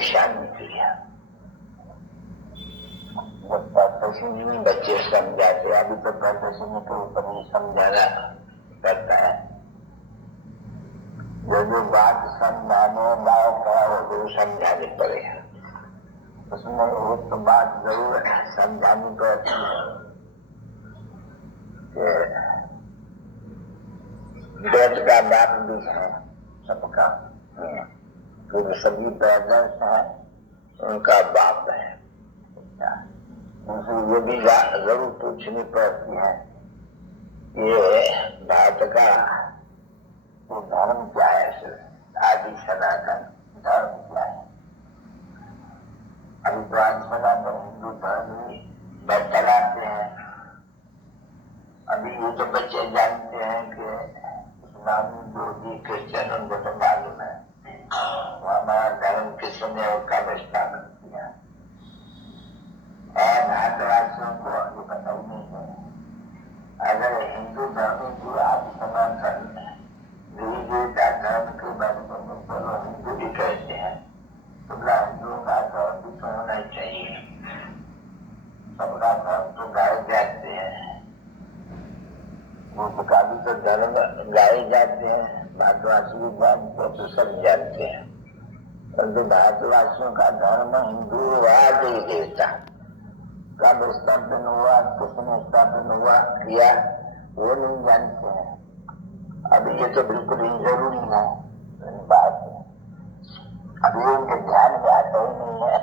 शांति है। बच्चे समझाते, अभी तो प्रदर्शनी के ऊपर ही समझाना पड़ता है। जो बात समझाने लायक है वो जरूर समझानी पड़ेगा। उसमें एक तो बात जरूर समझानी पड़ती है कि पेट का बाप भी है सबका, तो सभी ब्रदर्स है उनका बाप है। ये भी जरूर पूछनी पड़ती है ये भारत का तो धर्म क्या है, आदि सनातन धर्म क्या है। अभी तो आदि सनातन हिंदू धर्म ही बतलाते हैं। अभी ये तो बच्चे जानते हैं कि इस्लामी योगी क्रिश्चियन उनको तो मालूम है हमारा धर्म किसने कब स्थापित किया, और भारतवासियों को ये पता ही नहीं है। अगर हिंदू धर्म की आदि सनातन धर्म के बारे में हिंदू भी कहते हैं, तो हिंदुओं का धर्म भी तो होना चाहिए। सबका धर्म तो गाए जाते हैं, उनका भी तो धर्म गाए जाते हैं, भारतवासी भी जानते तो सब जानते हैं। परंतु भारतवासियों का धर्म हिंदूवाद ही देता, कब स्थापन हुआ, किसने स्थापन हुआ किया वो नहीं जानते हैं। अभी ये तो बिल्कुल ही जरूरी है बात है। अभी उनके ध्यान में आता ही नहीं है,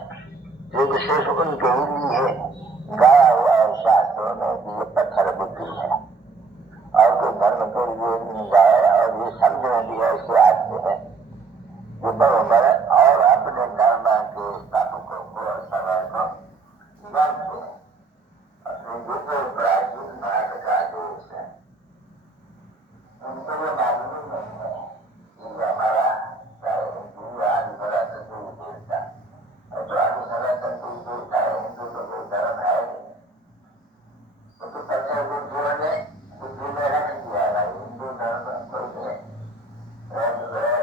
जो विशेष उनके ही लिए गाया हुआ है शास्त्रों में कि ये पत्थर बुद्धि है, और कोई धर्म के लिए नहीं गाया, और ये समझ में भी ऐसे आते हैं जो बराबर और अपने धर्म के स्थापकों को और समय को जानते हैं। प्राचीन भारत का देश है, उनको वो मालूम नहीं है कि हमारा हिंदू आदि सनातन को देवता, और जो आदि सनातन को देवता है हिंदू तो कोई धर्म है नहीं। तो पत्थर बुद्धियों ने बुद्धि में रख दिया है हिंदू धर्म कोई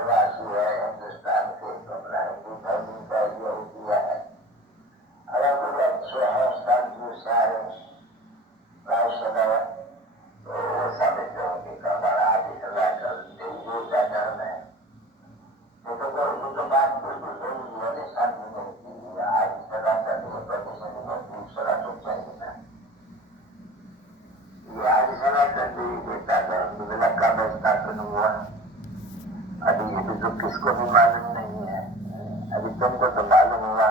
राशि है हिंदुस्तान के कमरा हिंदू धर्म का ये दिया है। अगर कोई अच्छे है संत सारे वैष्णव तो समझते होंगे कि हमारा आदि सनातन देवी का धर्म है। तो बात बिल्कुल जरूरी है, शांति नहीं की आदि सनातन प्रदर्शन में दूसरा तो चाहिए था। ये आदि सनातन देवी देवता धर्म बिना कब स्थापन हुआ, अभी ये भी तो किसको भी मालूम नहीं है। अभी तुमको तो मालूम हुआ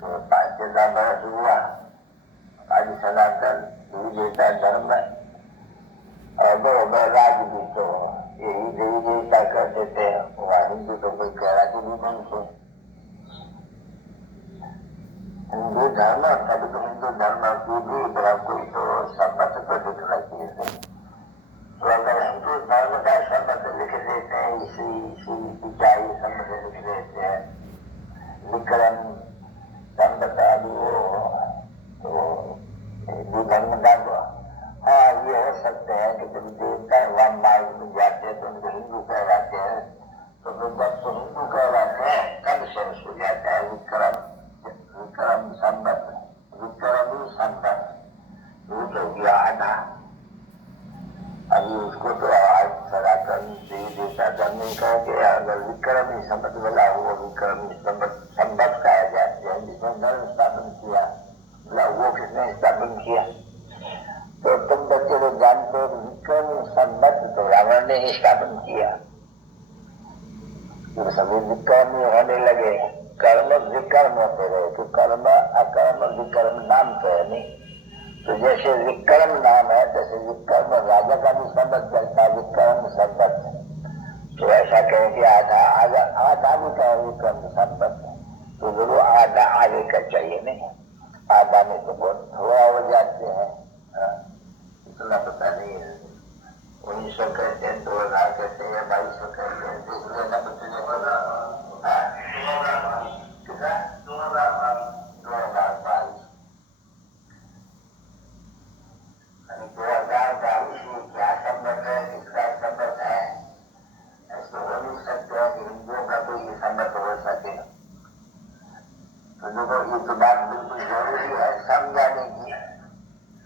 तो 5,000 वर्ष हुआ आदि सनातन देवी देवता धर्म है, और बराबर राज भी तो यही देवी देवता कहते थे, वहाँ हिंदू तो कोई कहलाते भी नहीं थे। हिंदू धर्म तभी तो हिंदू धर्म की भी कोई तो शपथ को दिखना चाहिए। तो अगर हिंदू धर्म का शपथ लिख देते हैं, इसी ऊंचाई शब्द लिख देते हैं, विक्रम संबत आदि तो धर्म का हाँ ये हो सकते हैं कि जब देवता वन मार्ग में जाते हैं तो उनको हिंदू कहलाते हैं, तो जब तो हिंदू कहलाते हैं तब से उसको जाता है विक्रम संबत, विक्रमी संबत रूप हो गया आधा। अभी उसको तो सनातन देवी देवता धर्म ही कह के, अगर विक्रमी संबत वाला हुआ विक्रमी संबत कहा जाते हैं जिसने धर्म स्थापन किया। कर्म होते रहे, तो कर्म अकर्म विकर्म नाम तो है नहीं। तो जैसे विक्रम नाम है, जैसे विक्रम राजा का भी संबंध चलता है, विक्रम संबंध। तो ऐसा कहें कि आधा आधा आधा भी कहें विक्रम संबंध, तो जरूर आधा आगे का चाहिए नहीं, आधा में तो बहुत थोड़ा हो जाते हैं। इतना पता नहीं है, 1900 कहते हैं, 2000 कहते हैं, 2200 कहते हैं, देख लेना बच्चे को ना। 2022 में क्या संबंध है, किसका संबंध है, ऐसे हो नहीं सकते हैं कि हिंदुओं का कोई ये संबंध हो सके। तो देखो, ये तो बात बिल्कुल जरूरी है समझाने की।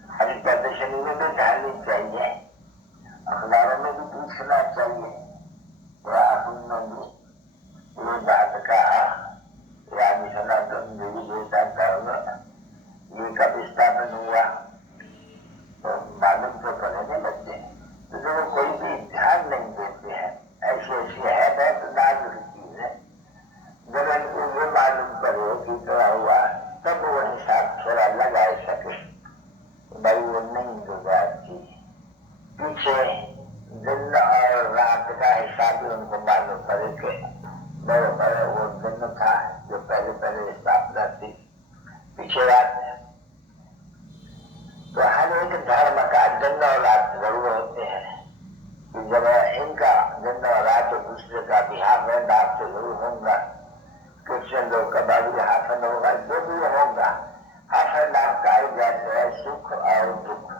हमारी प्रदर्शनी में भी डालनी चाहिए, अखबारों में भी पूछना चाहिए, ये बात कहा आदि सनातन देवी देवता धर्म ये कब स्थापन हुआ, तो मालूम तो पड़े ना बच्चे। तो जो कोई भी ध्यान नहीं देते हैं, ऐसी ऐसी है बहुत नाजुक चीज है। जब इनको ये मालूम करे कि क्या हुआ, तब वो हिसाब थोड़ा लगा सके, भाई वो नहीं होगा चीज। पीछे दिन और रात का हिसाब भी उनको मालूम पड़े कि बड़े वो दिन था जो पहले स्थापना थी, पीछे रात है। तो हर एक धर्म का दिन और रात जरूर होते हैं, कि जब इनका दिन और रात दूसरे का बिहार में रात से जरूर होगा। क्रिश्चियन लोग का बाबू हाफ एंड होगा, जो भी होगा हाफ एंड हाफ का ही जाते हैं, सुख और दुख।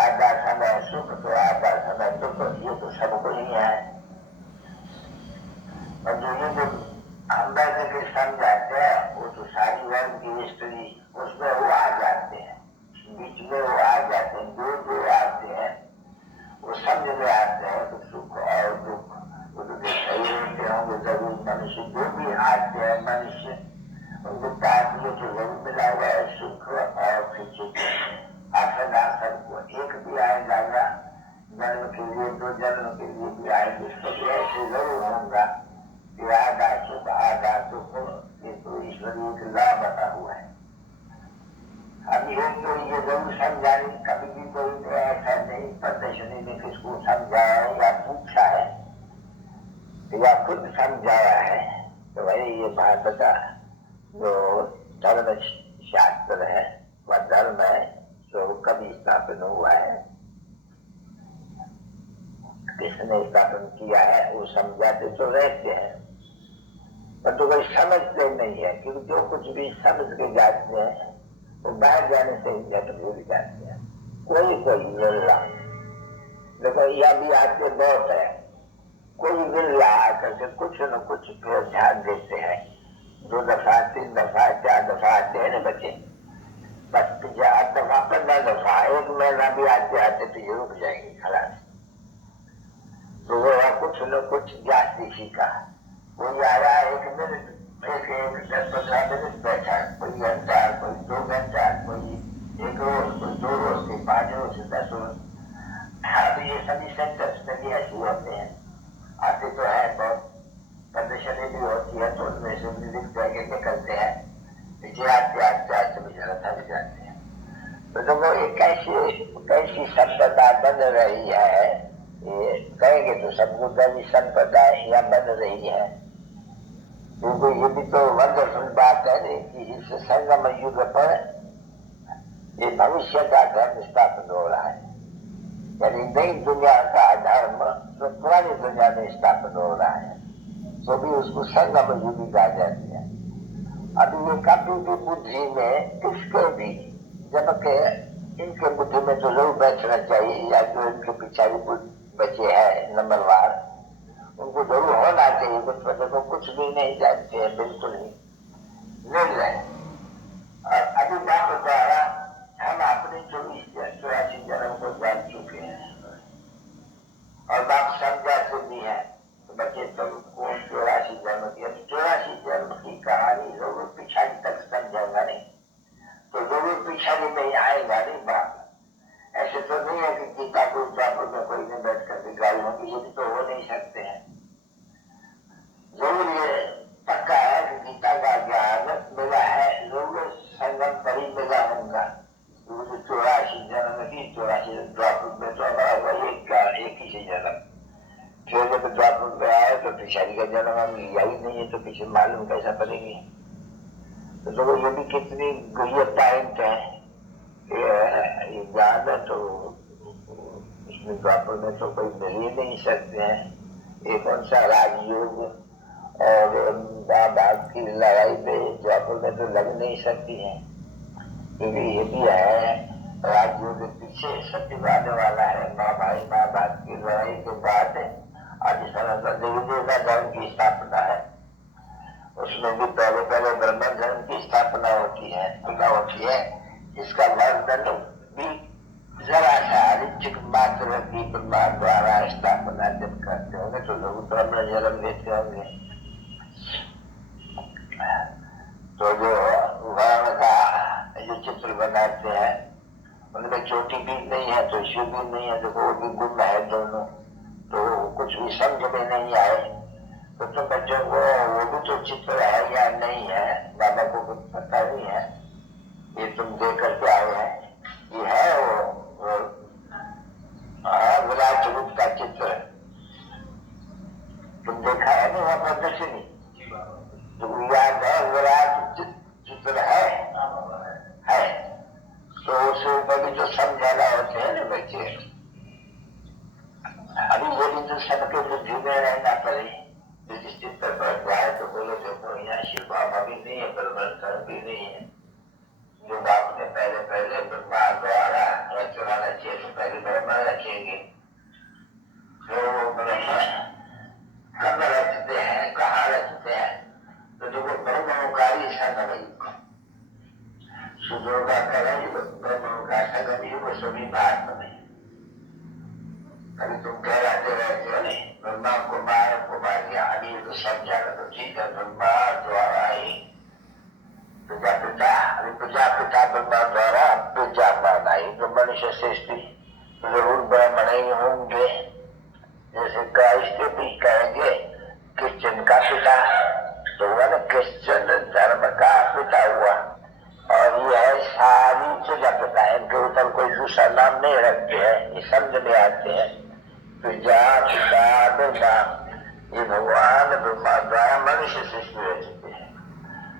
आधा समय सुख तो आधा समय दुख, ये तो सबको ही है। और जो ये जो हम बैठे के समझाते हैं, वो तो सारी वर्ग की हिस्ट्री उसमें वो आ जाते हैं, बीच में वो आ जाते हैं, जो आते हैं वो समझ में आते हैं। तो सुख और दुख वो तो सही रहते होंगे जरूर। मनुष्य जो भी आते हैं मनुष्य, उनको पाप में तो जरूर मिला हुआ है सुख और फिर सुख। आखिर सबको एक भी आए जाएगा, जन्म के लिए दो जन्म के लिए भी आएंगे, तो ऐसे जरूर होगा कि आधा सुख आधा दुख। ये तो ईश्वरीय का लॉ बना हुआ है। अभी एक तो ये जरूर समझाने, कभी भी कोई तो ऐसा नहीं प्रदर्शनी में किसको समझाया या पूछा है या खुद समझाया है तो भाई ये भारत का जो धर्म शास्त्र है वह धर्म है, तो कभी स्थापन हुआ है, किसने स्थापन किया है, वो समझाते तो रहते हैं, पर तो कोई समझते नहीं है। क्योंकि जो कुछ भी समझ के जाते हैं वो बाहर जाने से ही झट भूल जाते हैं। कोई मिल रहा, देखो यह भी आते बहुत है, कोई मिल रहा आकर के कुछ न कुछ फिर ध्यान देते हैं। 2 दफा 3 दफा 4 दफा आते हैं ना बच्चे, बस 8 दफा 15 दफा 1 महीना भी आते आते तो ये रुक जाएंगे खलास। तो वो कुछ न कुछ जाती सीखा, कोई आया 1 मिनट, एक 10-15 मिनट बैठा, कोई घंटा, कोई 2 घंटा, कोई 1 रोज, कोई 2 रोज, कोई 5 रोज, 10 रोज। अब ये सभी सेंटर्स में भी ऐसे होते हैं, आते तो है बहुत, प्रदर्शनी भी होती है तो उनमें से भी लिख जाके निकलते हैं, पीछे आते आते आते बेचारा थक जाते हैं। तो देखो ये कैसी संपदा बन रही है, ये कहेंगे तो सबको संपदा यहाँ बन रही है। क्योंकि ये भी तो वंडरफुल बात है नहीं कि इस संगम युग पर ये भविष्य का धर्म स्थापन हो रहा है, यानी नई दुनिया का धर्म जो पुरानी दुनिया में स्थापन हो रहा है, तो भी उसको संगम युग कहा जाती है। अभी ये कभी भी बुद्धि में किसके भी, जबकि इनके बुद्धि में तो जरूर बैठना चाहिए, या जो इनके पिछाड़ी बचे हैं नंबरवार, उनको जरूर होना चाहिए कुछ, बच्चे को कुछ भी नहीं जानते हैं, बिल्कुल ही मिल रहे। और अभी बात होता है, हम अपने 84 जन्म को जान चुके हैं और बात समझाते भी हैं। तो बच्चे तुम कौन 84 जन्म की, 84 जन्म की कहानी जरूर पिछाड़ी तक समझेगा नहीं, तो जरूर पिछाड़ी नहीं आएगा नहीं बात। ऐसे तो नहीं है कि गीता को में कोई ने बैठ कर दिखाई होगी, ये भी तो हो नहीं सकते हैं। जरूर ये पक्का है कि गीता का ज्ञान जन्म हम लिया ही नहीं है तो पीछे मालूम कैसा पड़ेगी। तो देखो ये भी कितनी गुह्य पॉइंट है। ये ज्ञान है तो इसमें द्वापर में तो कोई मिल ही नहीं सकते हैं। ये कौन सा राजयोग और बाप की लड़ाई पे द्वापर में तो लग नहीं सकती है, क्योंकि ये भी है राजयोग के पीछे सत्यवाद वाला है। माँ भाई माँ बाप की लड़ाई के बाद आज सनातन देवी देवता धर्म की स्थापना है। उसमें भी पहले पहले ब्रह्म धर्म की स्थापना होती है, होती है। इसका वर्णन भी जरा सा ऋचिक मात्र की ब्रह्मा द्वारा स्थापना जब करते होंगे तो लोग ब्रह्म जन्म लेते होंगे। तो जो वर्ण का जो चित्र बनाते हैं उनमें चोटी भी नहीं है तो शिव भी नहीं है, देखो वो भी गुण है दोनों, तो कुछ भी समझ में नहीं आए। तो तुम बच्चों को वो भी तो चित्र है या नहीं है, बाबा को कुछ पता नहीं है। ये तुम देख करके आए हैं, ये है वो विराट रूप का चित्र। तुम देखा है ना वहां प्रदर्शनी, तो याद है विराट चित्र है। तो उसके ऊपर भी जो समझाना होते हैं ना बच्चे, अभी वो भी तो सबके बुद्धि में रहना पड़े। जिस चित्र पर जाए तो बोलो देखो यहाँ शिव बाबा भी नहीं है, ब्रह्मस्तर भी नहीं है। जो बाप ने पहले पहले ब्रह्मा द्वारा रचना रचे तो पहले ब्रह्मा रचेंगे, फिर वो ब्रह्मा कब रचते हैं, कहाँ रचते हैं, तो देखो ब्रह्मोकारी संगम सूत्रों का करण ब्रह्म का संगम युग सभी बात में। अभी तुम कहलाते रहते हो नहीं ब्रह्मा कुमारिया, अभी तो सब जाना तो ठीक है, ब्रह्मा द्वारा ही प्रजापिता, अभी प्रजापिता ब्रह्मा द्वारा प्रजा बनाई तो मनुष्य सृष्टि जरूर ब्राह्मण ही होंगे। जैसे क्राइस्ट भी कहेंगे क्रिश्चियन का पिता, तो हुआ ना क्रिश्चियन धर्म का पिता हुआ। और यह सारी प्रजापिता है, इनके ऊपर कोई दूसरा नाम नहीं रखते हैं, ये समझ में आते हैं। प्रजा पिता ब्रह्मा, ये भगवान ब्रह्मा द्वारा मनुष्य सृष्टि रचते हैं।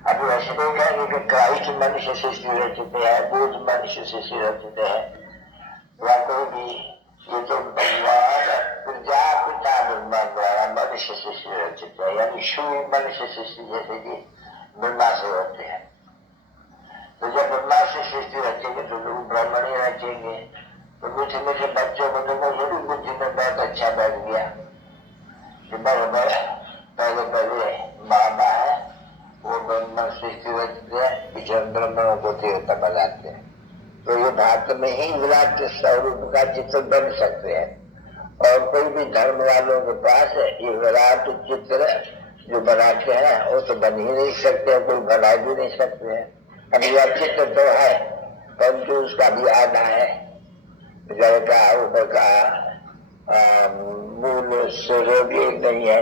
अब ऐसे नहीं कहेंगे कि क्राइस्ट मनुष्य सृष्टि रचते हैं, बोझ मनुष्य सृष्टि रचते हैं, या कोई भी। ये तो भगवान प्रजा पिता ब्रह्मा द्वारा मनुष्य सृष्टि रचते हैं, यानी शुभ मनुष्य सृष्टि जैसे कि ब्रह्मा से होते हैं। तो जब ब्रह्मा से सृष्टि रचेंगे तो लोग ब्राह्मण ही रचेंगे। तो मीठे मीठे बच्चों को देखो ये भी बुद्धि में बहुत अच्छा बैठ गया कि बराबर पहले पहले बाबा है वो ब्रह्म सृष्टि रचते हैं, पीछे ब्रह्मणों को देवता बनाते हैं। तो ये भारत में ही विराट स्वरूप का चित्र बन सकते हैं, और कोई भी धर्म वालों के पास ये विराट चित्र जो बनाते हैं वो तो बन ही नहीं सकते, कोई बना भी नहीं सकते हैं। अब यह चित्र तो है परंतु उसका भी आधा है, जल का ऊपर का मूल स्वरूप नहीं है।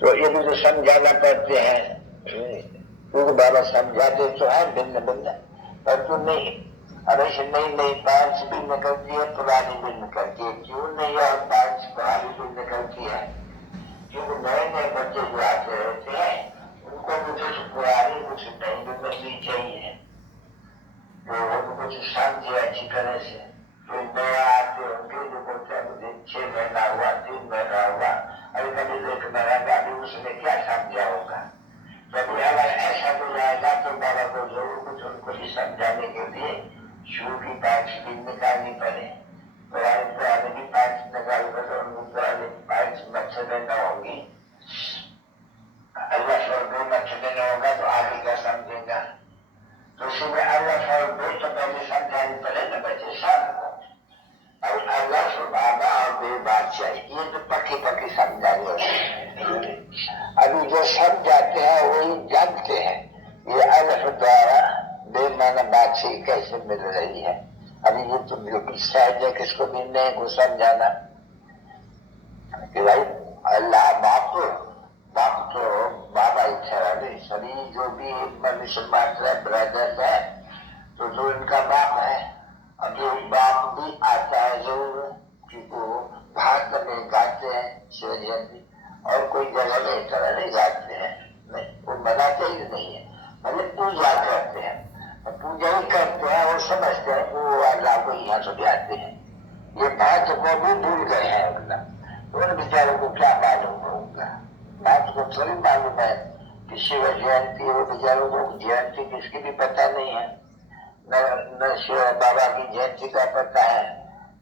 तो ये भी तो समझाना पड़ते हैं, क्योंकि बाबा समझाते तो है भिन्न भिन्न, परंतु नहीं हमेशा नई नई पांच भी निकलती है, पुरानी भी निकलती है। क्यों नहीं है पांच पुरानी भी निकलती है? क्योंकि नए नए बच्चे जो आते रहते हैं उनको भी कुछ पुरानी कुछ नई भी मिलनी चाहिए, तो कुछ समझे अच्छी तरह से। तो नया आते होंगे जो बोलते हैं मुझे 6 महीना हुआ, 3 महीना हुआ, अभी कभी 1 महीना का, अभी उसने क्या समझा होगा। जब अगर ऐसा हो जाएगा तो बाबा को जरूर कुछ उनको भी समझाने के लिए शुरू की 5 दिन निकालनी पड़े। पुराने की 5 निकाल कर उनको पुराने 5 मच्छर में न होंगी, अल्लाह स्वर्ग मच्छर में न होगा तो आगे क्या समझेगा। तो सुबह अल्लाह स्वर्ग तो पहले समझानी पड़े न बच्चे सबको। और अल्लाह से बाबा और बे बादशाह ये तो पक्की पक्की समझानी होती है। अभी जो समझाते हैं वही जानते हैं ये अल्लाह द्वारा बेमाना बादशाही कैसे मिल रही है। अभी ये तो बिल्कुल सहज है किसको भी नहीं को समझाना कि भाई अल्लाह बाप तो बाबा ही ठहरा नहीं, सभी जो भी मनुष्य मात्र है ब्रदर्स है तो जो इनका बाप है। अब ये बाप भी आता है जरूर, क्योंकि भारत में गाते हैं शिव जयंती, और कोई जगह में इस तरह नहीं गाते हैं, नहीं, वो मनाते ही नहीं है, मतलब पूजा करते हैं, पूजा ही करते हैं और समझते हैं वो अल्लाह को यहाँ से आते हैं। ये बात को भी भूल गए हैं अल्लाह, तो उन बेचारों को क्या मालूम होगा, बात को थोड़ी मालूम है कि शिव जयंती, वो बेचारों को जयंती किसकी भी पता नहीं है, न शिव बाबा की जयंती का पता है,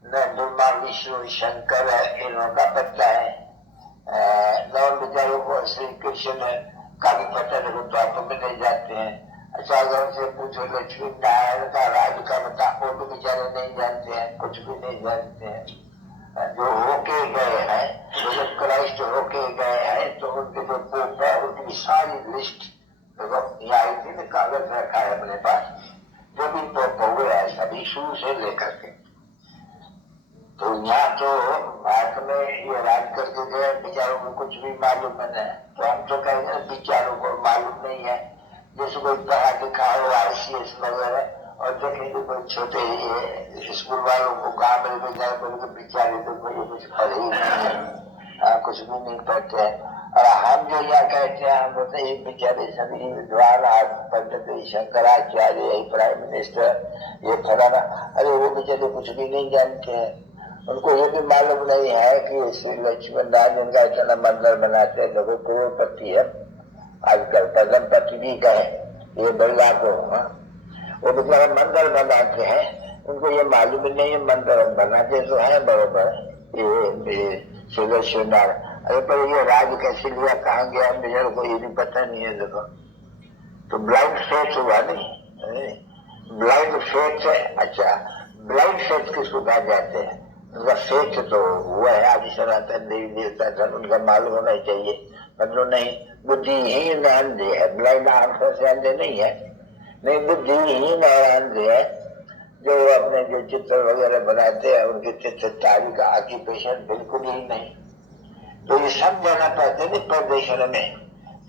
न ब्रह्मा विष्णु शंकर इनका पता है, न बेचारों को श्री कृष्ण का भी पता नहीं, तो आप में नहीं जाते हैं। अच्छा अगर उनसे पूछो लक्ष्मी नारायण का राज का बता, वो भी बेचारे नहीं जानते हैं, कुछ भी नहीं जानते हैं। जो होके गए हैं, जो क्राइस्ट होके गए हैं, तो उनके जो पोप है उनकी सारी लिस्ट यहाँ आई थी, कागज रखा है अपने पास, जो भी पोप हुए हैं सभी शुरू से लेकर के। तो यहाँ तो भारत में ये राज करके गए, बेचारों को कुछ भी मालूम नहीं है, तो हम तो कहेंगे बेचारों को मालूम नहीं है। जैसे कोई पढ़ा लिखा हो ICS वगैरह, और देखेंगे कोई छोटे स्कूल वालों को गाँव में बेचारे बोले बेचारे तो कोई कुछ पढ़े ही नहीं है, कुछ भी नहीं पढ़ते हैं। और हम जो यहाँ कहते हैं, हम बोलते हैं बेचारे सभी विद्वान पंडित शंकराचार्य, प्राइम मिनिस्टर, ये फलाना, अरे वो बेचारे कुछ भी नहीं जानते हैं। उनको ये भी मालूम नहीं है कि श्री लक्ष्मण नारायण का इतना मंदिर बनाते हैं, लोगों करोड़पति है आजकल, पद्मपति भी कहे ये बिरला को, वो बेचारे मंदिर बनाते हैं, उनको ये मालूम नहीं है, मंदिर बनाते तो है बरोबर ये श्री लक्ष्मण नारायण, अरे पर ये राज कैसे लिया, कहाँ गया, बेचारे को ये भी पता नहीं है। देखो तो ब्लाइंड फेथ हुआ नहीं, ब्लाइंड फेथ है। अच्छा ब्लाइंड फेथ किसको कहा जाते हैं, उनका फेथ तो हुआ है आदि सनातन देवी देवता धन, उनका मालूम होना चाहिए, मतलब नहीं बुद्धिहीन अंधे है, ब्लाइंड आंखों से अंधे नहीं है, नहीं बुद्धिहीन अंधे है, जो अपने जो चित्र वगैरह बनाते हैं उनके चित्रकारी का ऑक्यूपेशन बिल्कुल ही नहीं, तो ये सब जाना पड़ते नहीं प्रदेशन में।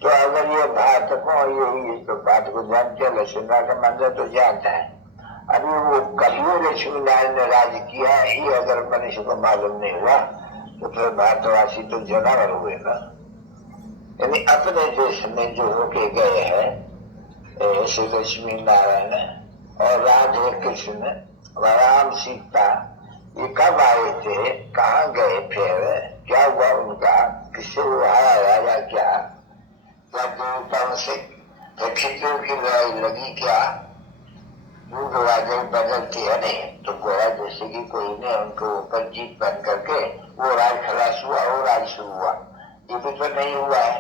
तो अगर ये भारत को ये तो भारत को जानते हैं, लक्ष्मण का मंदिर तो जानता है, अभी वो कभी लक्ष्मी नारायण ने राज किया है, ये अगर मनुष्य को मालूम नहीं हुआ तो फिर भारतवासी तो जनावर हुए ना। यानी अपने देश में जो होके गए हैं श्री लक्ष्मी नारायण और राधे कृष्ण राम सीता, ये कब आए थे, कहाँ गए, फिर क्या हुआ उनका, किससे वो आया राजा, क्या देवताओं से खिच्चों की लड़ाई लगी, क्या युग राजा बदलती है नहीं, तो गोरा जैसे कि कोई ने उनको ऊपर जीत बन करके वो राज खलास हुआ, वो राज शुरू हुआ, ये भी तो नहीं हुआ है,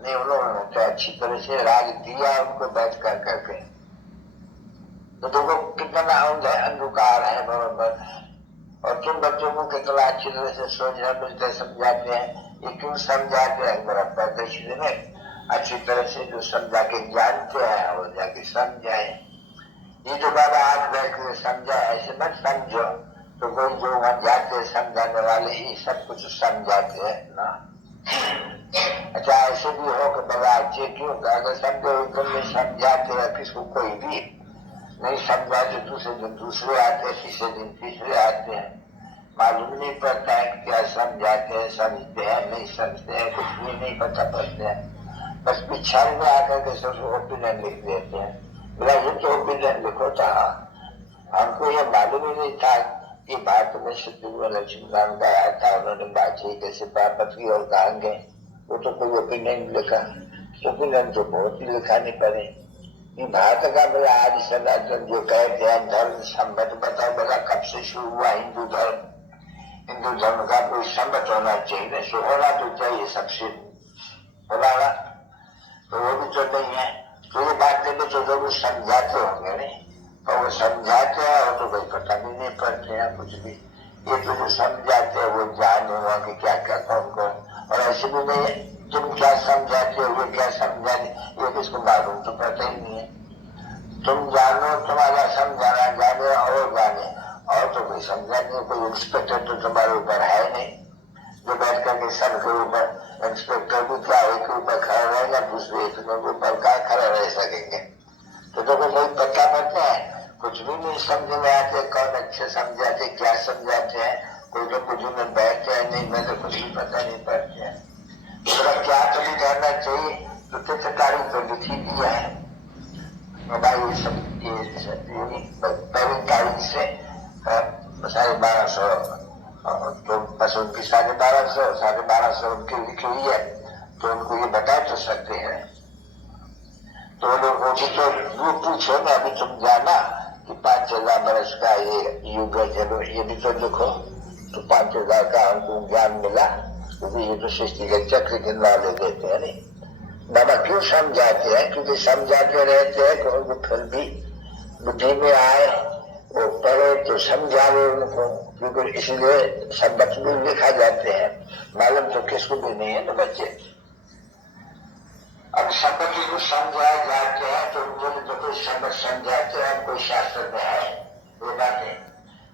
नहीं उन्होंने तो अच्छी तरह से राज दिया उनको बैठ कर करके। तो देखो कितना अंधकार है बराबर, और तुम बच्चों को कितना अच्छी तरह से सोचना मिलते समझाते हैं, ये क्यों समझाते हैं बराबर, दक्षिण में अच्छी तरह से जो समझा के जानते हैं वो जाके समझाए, ये जो बाबा आज बैठ के समझा ऐसे मत समझो, तो कोई जो वहां जाते समझाने वाले ही सब कुछ समझाते हैं ना। अच्छा ऐसे भी हो कि बाबा अच्छे क्यों, अगर समझो तुमने समझाते हैं किसको, कोई भी नहीं समझा तो दूसरे आते हैं, तीसरे दिन तीसरे आते हैं, मालूम नहीं पड़ता है क्या समझाते हैं, समझते हैं नहीं समझते हैं, कुछ भी नहीं पता पड़ते हैं, बस पिछाड़ में आकर के सब ओपिनियन लिख देते हैं, ये तो ओपिनियन लिखो था, हमको ये मालूम ही नहीं था कि भारत में सतगुरु लक्ष्मीनारायण का आया था, उन्होंने बातचीत कैसे प्राप्त की और कहा गए, वो तो कोई ओपिनियन लिखा, ओपिनियन तो बहुत ही लिखाने पड़े। भारत का बड़ा आदि सनातन जो कहते हैं धर्म संबत, बताओ बड़ा कब से शुरू हुआ हिंदू धर्म, हिंदू धर्म का कोई संबत होना चाहिए, सो होना तो चाहिए सबसे बोला, तो वो भी तो नहीं है, तो ये बातें भी तो जरूर समझाते होंगे नहीं, और वो समझाते हैं और तो कोई पता भी नहीं पड़ते हैं कुछ भी, ये तो जो समझाते हैं वो जाने हुआ कि क्या क्या कौन कौन, और ऐसे भी नहीं है तुम क्या समझाते हो, ये क्या समझाते, ये किसको मालूम तो पता ही नहीं है, तुम जानो तुम्हारा समझाना जाने और जाने, और तो कोई समझा नहीं, कोई इंस्पेक्टर तो तुम्हारे ऊपर है नहीं जो बैठ करके सबके ऊपर, इंस्पेक्टर भी क्या एक के ऊपर खड़ा रहेगा, दूसरे एक के ऊपर क्या खड़ा रह सकेंगे, तो कोई पता पड़ता है, कुछ भी नहीं समझ में आते, कौन अच्छे समझाते क्या समझाते हैं, कोई तो कुछ में बैठते हैं, नहीं मैं तो कुछ ही पता नहीं पड़ते हैं। तो क्या कभी करना चाहिए, तो 3 तारीख को लिखी दिया है हमारी सब पहली तारीख से 1250 तो बस उनकी 1250 1250 उनकी लिखी हुई है, तो उनको ये बता तो सकते हैं। तो लोगों की तो वो पूछो ना, अभी तुम जाना कि 5000 बरस का ये युग है, चलो ये भी तो लिखो, तो 5000 का हमको ज्ञान मिला, क्योंकि ये तो सृष्टि के चक्र के नाले देते हैं। नहीं बाबा क्यों समझाते हैं, क्योंकि समझाते रहते हैं कि उनको फिर भी बुद्धि में आए, वो पढ़े तो समझावे उनको, क्योंकि इसलिए सबक भी लिखा जाते हैं, मालूम तो किसको भी नहीं है ना बच्चे। अब सबक को समझाए जाते हैं तो उनको तो कोई सबक समझाते हैं, कोई शास्त्र में है वो बातें,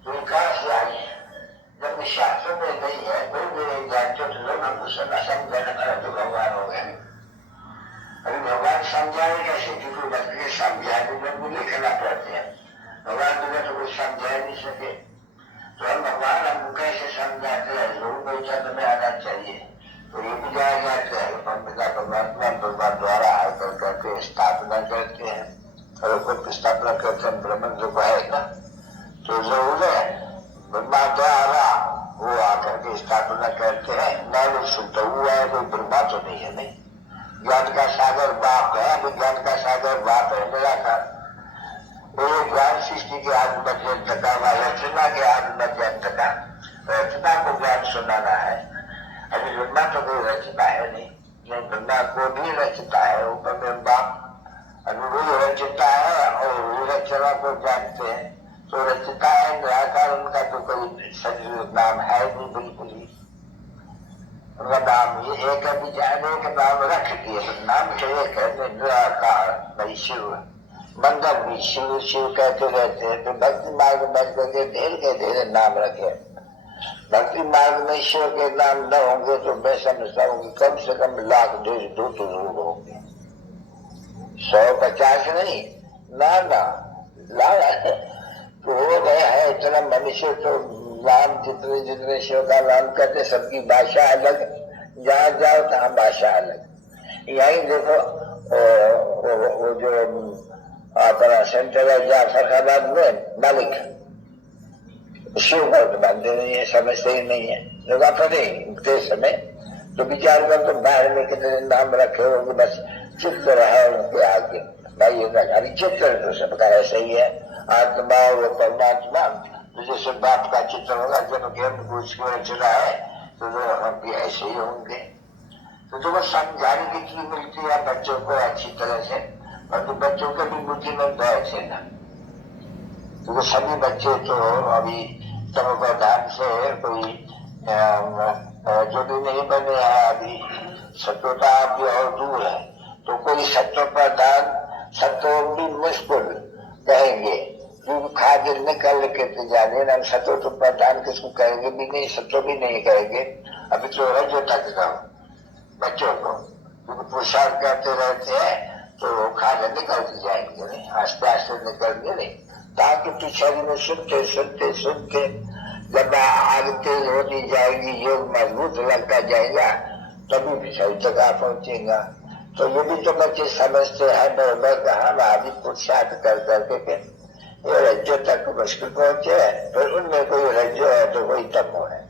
तो कहां से आई है, जब शास्त्र में नहीं है, कोई भी नहीं जानते तो लोग हमको समझाने वाला तो भगवान हो गए। अभी भगवान समझाए कैसे, क्योंकि बच्चे समझाए तो उनको लिखना पड़ते हैं, भगवान बिना तो कुछ समझा नहीं सके, तो हम भगवान हमको कैसे समझाते हैं, लोग बैठक में आना चाहिए, तो ये भी जाया जाता है पिता परमात्मा भगवान द्वारा आकर करके स्थापना करते हैं, और खुद स्थापना करते हैं, ब्रह्म जो है ना, तो जरूर है ब्रह्मा द्वारा वो आकर के स्थापना करते हैं, मालूम शुद्ध हुआ है, कोई ब्रह्मा तो नहीं है। नहीं ज्ञान का सागर बाप है, विज्ञान का सागर बाप है मेरा था, वो ज्ञान सृष्टि के आदि मध्य का, रचना के आदि मध्य का, रचना को ज्ञान सुनाना है। अभी ब्रह्मा तो कोई रचना है नहीं, ब्रह्मा को भी रचता है, ऊपर में बाप अनुरूप रचता है, और रचना को जानते हैं, तो रचता है निराकार, उनका तो कोई शरीर नाम है नहीं बिल्कुल ही, उनका नाम ये एक अभी जाने का नाम रख दिए, नाम तो एक है निराकार भाई शिव, मंगल भी शिव शिव कहते रहते हैं, तो भक्ति मार्ग में करके ढेर के ढेर नाम रखे। भक्ति मार्ग में शिव के नाम न होंगे तो मैं समझता हूँ कि कम से कम 1,00,000 तो जरूर होंगे, 150 नहीं ना लाख तो हो गया है। इतना मनुष्य तो नाम जितने जितने शिव का नाम करते, सबकी भाषा अलग, जहाँ जाओ तहाँ भाषा अलग। यही देखो वो जो अपना सेंटर है जाफराबाद में मालिक शिव भक्त मानते नहीं है, समझते ही नहीं है, जगह पड़े देश में तो विचार कर तो बाहर में कितने नाम रखे हो, बस चित्र है उनके आगे भाई, अभी चित्र तो सबका ऐसा ही है, आत्मा वो परमात्मा, तो जैसे बाप का चित्र होगा, जब ज्ञान पूछ के रचना है तो हम भी ऐसे ही होंगे। तो वो समझाने की चीज मिलती है बच्चों को अच्छी तरह से, और तो बच्चों के भी बुद्धि में बैठे ना, तो सभी बच्चे तो अभी तम प्रधान से कोई जो भी नहीं बने हैं, अभी सत्वता अभी और दूर है, तो कोई सत्व प्रधान सत्व भी मुश्किल कहेंगे, क्योंकि खाद्य निकल के तो जाने ना, सत्व तो प्रधान किसको कहेंगे भी नहीं, सत्व भी नहीं कहेंगे, अभी तो है जो तक बच्चों को, क्योंकि पुरुषार्थ करते रहते हैं तो खाद्य निकलती जाएंगे नहीं, आस्ते आस्ते निकलेंगे नहीं, ताकि पिछड़ी में सुनते सुनते सुनते जब आग तेज होती जाएगी, योग मजबूत लगता जाएगा, तभी पिछड़ी तक आ पहुंचेगा। तो ये भी तो बच्चे समझते हैं, हम आदि पुरुषार्थ कर करके ये रज्जो तक मुश्किल पहुंचे, फिर उनमें कोई रज्जो है तो वही तमो है।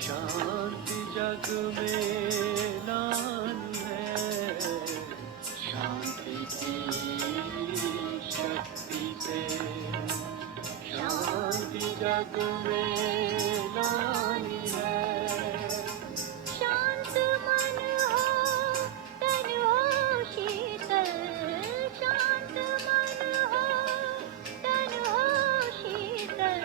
शांति जग में लानी है, शांति की शक्ति से शांति जग में लानी है। शांत मन हो तन हो शीतल, शांत मन हो तन हो शीतल,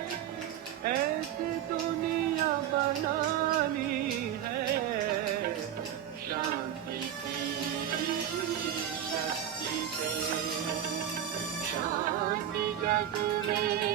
जग में